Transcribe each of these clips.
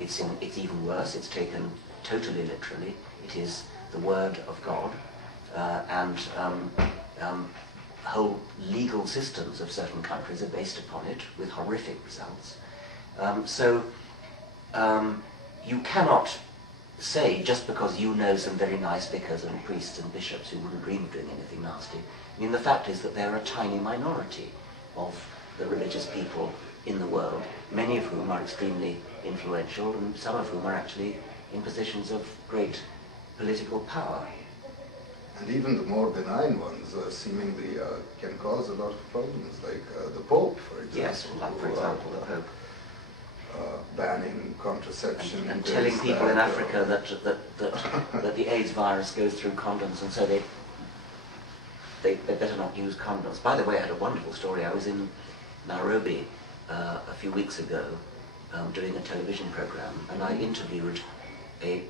it's even worse. It's taken totally literally. It is the word of God, and whole legal systems of certain countries are based upon it, with horrific results. You cannot say, just because you know some very nice vicars and priests and bishops who wouldn't dream of doing anything nasty. I mean, the fact is that they're a tiny minority of the religious people in the world, many of whom are extremely influential, and some of whom are actually in positions of great political power. And even the more benign ones seemingly can cause a lot of problems, like the Pope, for example. Yes, like for example the Pope. Banning contraception. And telling people in Africa that the AIDS virus goes through condoms, and so they better not use condoms. By the way, I had a wonderful story. I was in Nairobi a few weeks ago doing a television program, and I interviewed a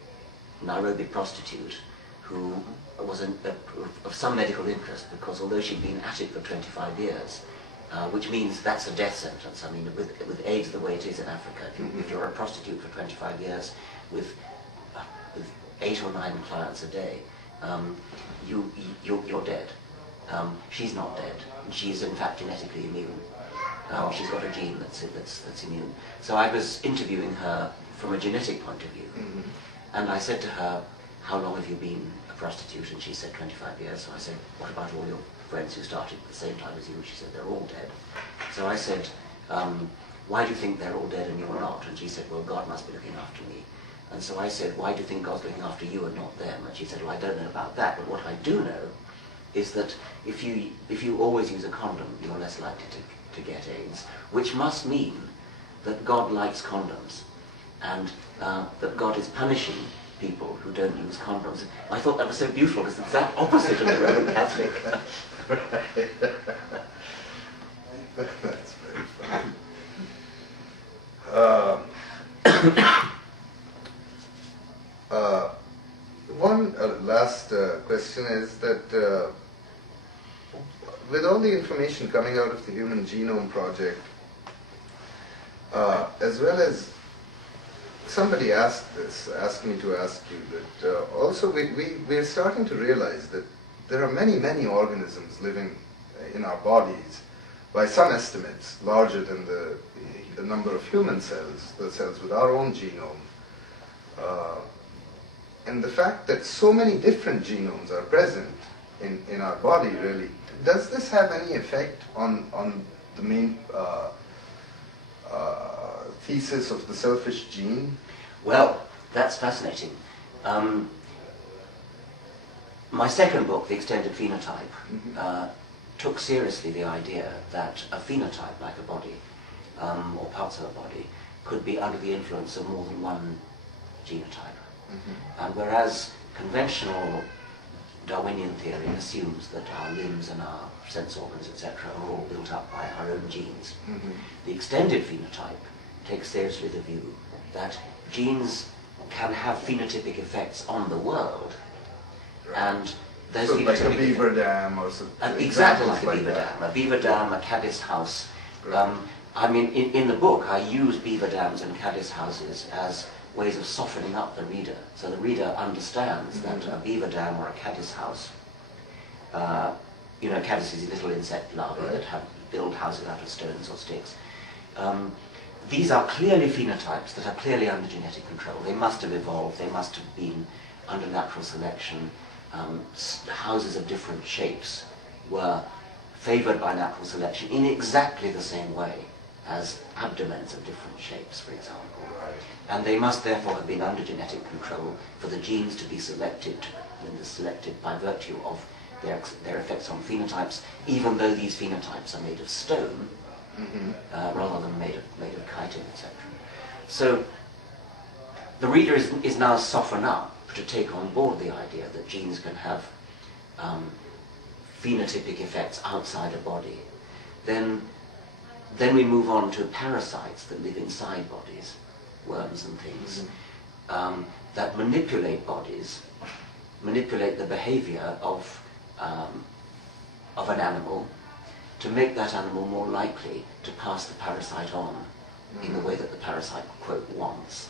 Nairobi prostitute who was of some medical interest, because although she'd been at it for 25 years, which means that's a death sentence. I mean, with AIDS the way it is in Africa, if you're a prostitute for 25 years with 8 or 9 clients a day, you're dead. She's not dead. She's in fact genetically immune. She's got a gene that's immune. So I was interviewing her from a genetic point of view, and I said to her, "How long have you been a prostitute?" And she said, 25 years. So I said, "What about all your friends who started at the same time as you?" She said, "They're all dead." So I said, "Why do you think they're all dead and you're not?" And she said, "Well, God must be looking after me." And so I said, "Why do you think God's looking after you and not them?" And she said, "Well, I don't know about that, but what I do know is that if you always use a condom, you're less likely to get AIDS, which must mean that God likes condoms, and that God is punishing people who don't use condoms." I thought that was so beautiful, because it's the exact opposite of the Roman Catholic. That's very funny. One last question is that with all the information coming out of the Human Genome Project, as well as somebody asked me to ask you that also we're starting to realize that there are many, many organisms living in our bodies, by some estimates, larger than the number of human cells, the cells with our own genome. And the fact that so many different genomes are present in our body, really, does this have any effect on the main thesis of the selfish gene? Well, that's fascinating. My second book, The Extended Phenotype, took seriously the idea that a phenotype, like a body, or parts of a body, could be under the influence of more than one genotype. And whereas conventional Darwinian theory assumes that our limbs and our sense organs, etc., are all built up by our own genes, the extended phenotype takes seriously the view that genes can have phenotypic effects on the world, and those So like a phenotypic beaver dam or something. exactly like a beaver dam. A beaver dam, a caddis house. I mean, in the book, I use beaver dams and caddis houses as ways of softening up the reader, so the reader understands that a beaver dam or a caddis house, caddis is little insect larvae that build houses out of stones or sticks. These are clearly phenotypes that are clearly under genetic control. They must have evolved, they must have been under natural selection. Houses of different shapes were favored by natural selection in exactly the same way as abdomens of different shapes, for example. And they must therefore have been under genetic control for the genes to be selected by virtue of their effects on phenotypes, even though these phenotypes are made of stone, rather than made of chitin, etc. So the reader is now softened up to take on board the idea that genes can have phenotypic effects outside a body. Then we move on to parasites that live inside bodies, worms and things, that manipulate bodies, manipulate the behavior of an animal to make that animal more likely to pass the parasite on in the way that the parasite, quote, wants.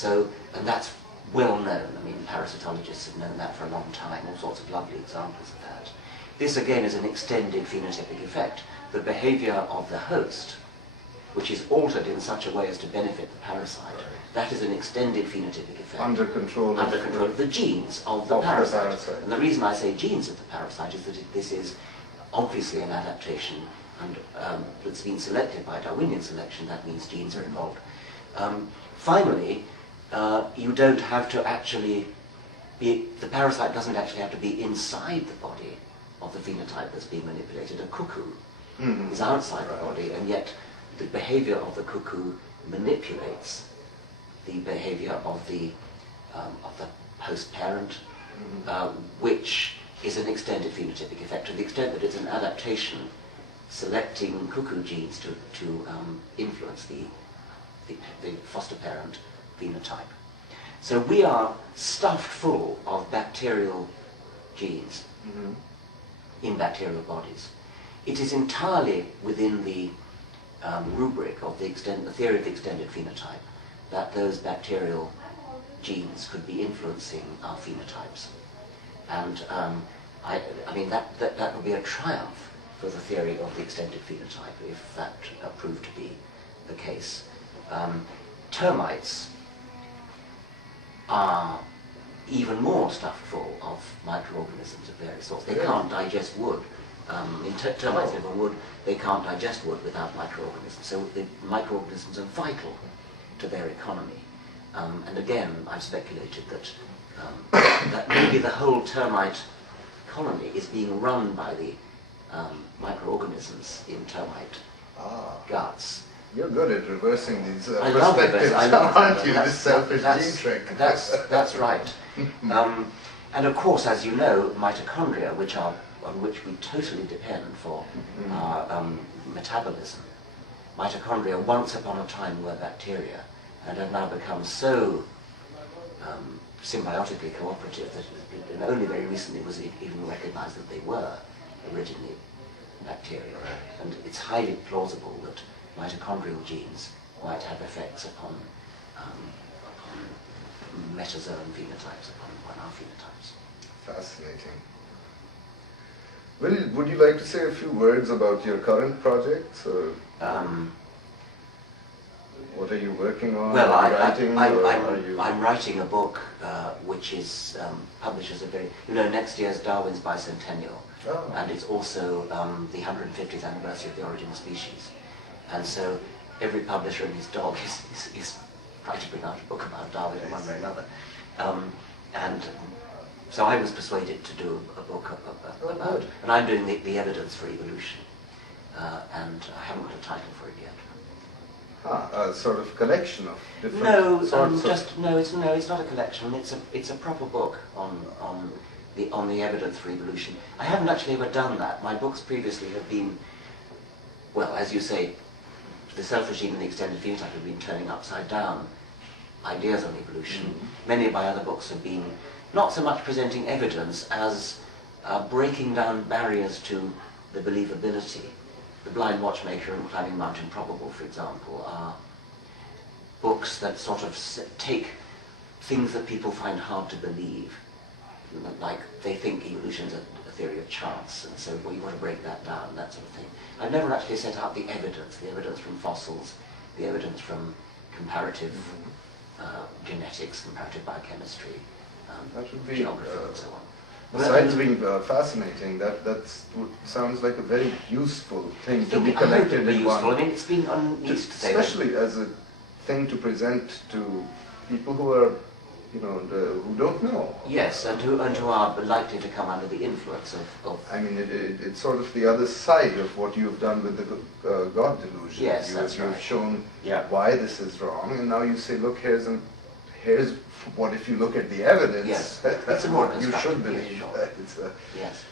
So, and that's well known. I mean, parasitologists have known that for a long time, all sorts of lovely examples of that. This again is an extended phenotypic effect. The behavior of the host, which is altered in such a way as to benefit the parasite, that is an extended phenotypic effect. Under control of the genes of the parasite. And the reason I say genes of the parasite is that this is obviously an adaptation and that's been selected by Darwinian selection. That means genes are involved. Finally, you don't have to actually be, the parasite doesn't actually have to be inside the body of the phenotype that's being manipulated. A cuckoo is outside the body, and yet the behavior of the cuckoo manipulates the behavior of the host parent, which is an extended phenotypic effect to the extent that it's an adaptation selecting cuckoo genes to influence the foster parent phenotype. So we are stuffed full of bacterial genes in bacterial bodies. It is entirely within the rubric of the theory of the extended phenotype that those bacterial genes could be influencing our phenotypes. And I mean, that would be a triumph for the theory of the extended phenotype if that proved to be the case. Termites are even more stuffed full of microorganisms of various sorts. They can't digest wood. Termites live on wood. They can't digest wood without microorganisms. So the microorganisms are vital to their economy. And again, I've speculated that that maybe the whole termite colony is being run by the microorganisms in termite guts. You're good at reversing these I love perspectives, aren't you? This selfish gene trick. That's right. And of course, as you know, mitochondria, on which we totally depend for our metabolism. Mitochondria once upon a time were bacteria and have now become so symbiotically cooperative that only very recently was it even recognized that they were originally bacteria. And it's highly plausible that mitochondrial genes might have effects upon metazoan phenotypes, upon our phenotypes. Fascinating. Well, would you like to say a few words about your current projects? Or what are you working on? Well, I'm I'm writing a book which is published as a very, next year's Darwin's bicentennial, and it's also the 150th anniversary of the origin of species. And so every publisher and his dog is trying to bring out a book about Darwin in one way or another. And so I was persuaded to do a book about, and I'm doing the evidence for evolution, and I haven't got a title for it yet. A sort of collection of different sorts No, it's not a collection. It's a proper book on the evidence for evolution. I haven't actually ever done that. My books previously have been, well, as you say, the self-regime and the extended phenotype have been turning upside down ideas on evolution. Many of my other books have been not so much presenting evidence as breaking down barriers to the believability. The Blind Watchmaker and Climbing Mount Improbable, for example, are books that sort of take things that people find hard to believe, like they think evolution is a theory of chance, and so you want to break that down, that sort of thing. I've never actually set out the evidence from fossils, the evidence from comparative genetics, comparative biochemistry, that would be, geography, and so on. Besides being fascinating, that sounds like a very useful thing to be collected in one. I mean, it's been unused to say that. Especially as a thing to present to people who are, who don't know. Yes, and who are likely to come under the influence of. I mean, it's sort of the other side of what you've done with the God delusion. Yes, that's right. You've shown why this is wrong, and now you say, look, here's what if you look at the evidence, yes. That's more what you should believe. Sure. Yes.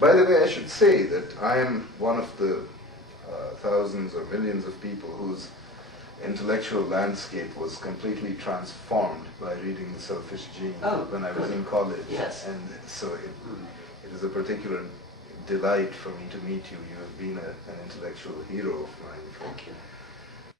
By the way, I should say that I am one of the thousands or millions of people whose intellectual landscape was completely transformed by reading The Selfish Gene when I was in college. Yes. And so it is a particular delight for me to meet you. You have been an intellectual hero of mine. Thank you.